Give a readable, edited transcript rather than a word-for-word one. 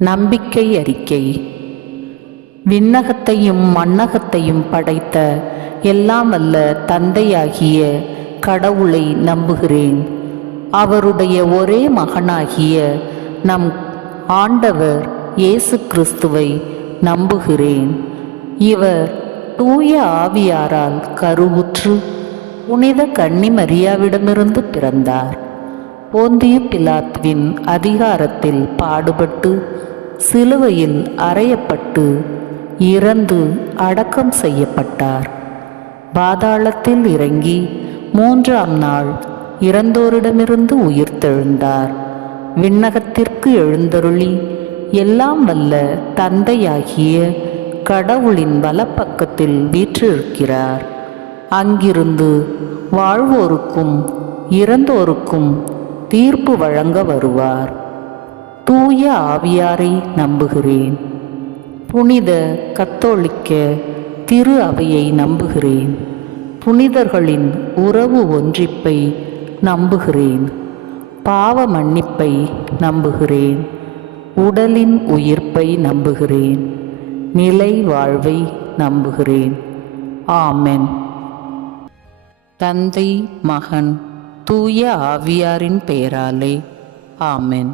நம்பிக்கை அறிக்கை. விண்ணகத்தையும் மண்ணகத்தையும் படைத்த எல்லாம் வல்ல தந்தையாகிய கடவுளை நம்புகிறேன். அவருடைய ஒரே மகனாகிய நம் ஆண்டவர் இயேசு கிறிஸ்துவை நம்புகிறேன். இவர் தூய ஆவியாரால் கருவுற்று புனித கன்னி மரியாவிடமிருந்து பிறந்தார். போந்தியு பிலாத்துவின் அதிகாரத்தில் பாடுபட்டு சிலுவையில் அறையப்பட்டு இறந்து அடக்கம் செய்யப்பட்டார். பாதாளத்தில் இறங்கி 3ஆம் நாள் இறந்தோரிடமிருந்து உயிர்த்தெழுந்தார். விண்ணகத்திற்கு எழுந்தருளி எல்லாம் வல்ல தந்தையாகிய கடவுளின் வலப்பக்கத்தில் வீற்றிருக்கிறார். அங்கிருந்து வாழ்வோருக்கும் இறந்தோருக்கும் தீர்ப்பு வழங்க வருவார். தூய ஆவியாரை நம்புகிறேன். புனித கத்தோலிக்க திரு அவையை நம்புகிறேன். புனிதர்களின் உறவு ஒன்றிப்பை நம்புகிறேன். பாவ மன்னிப்பை நம்புகிறேன். உடலின் உயிர்ப்பை நம்புகிறேன். நிலை வாழ்வை நம்புகிறேன். ஆமென். தந்தை, மகன், தூய ஆவியாரின் பெயராலே ஆமென்.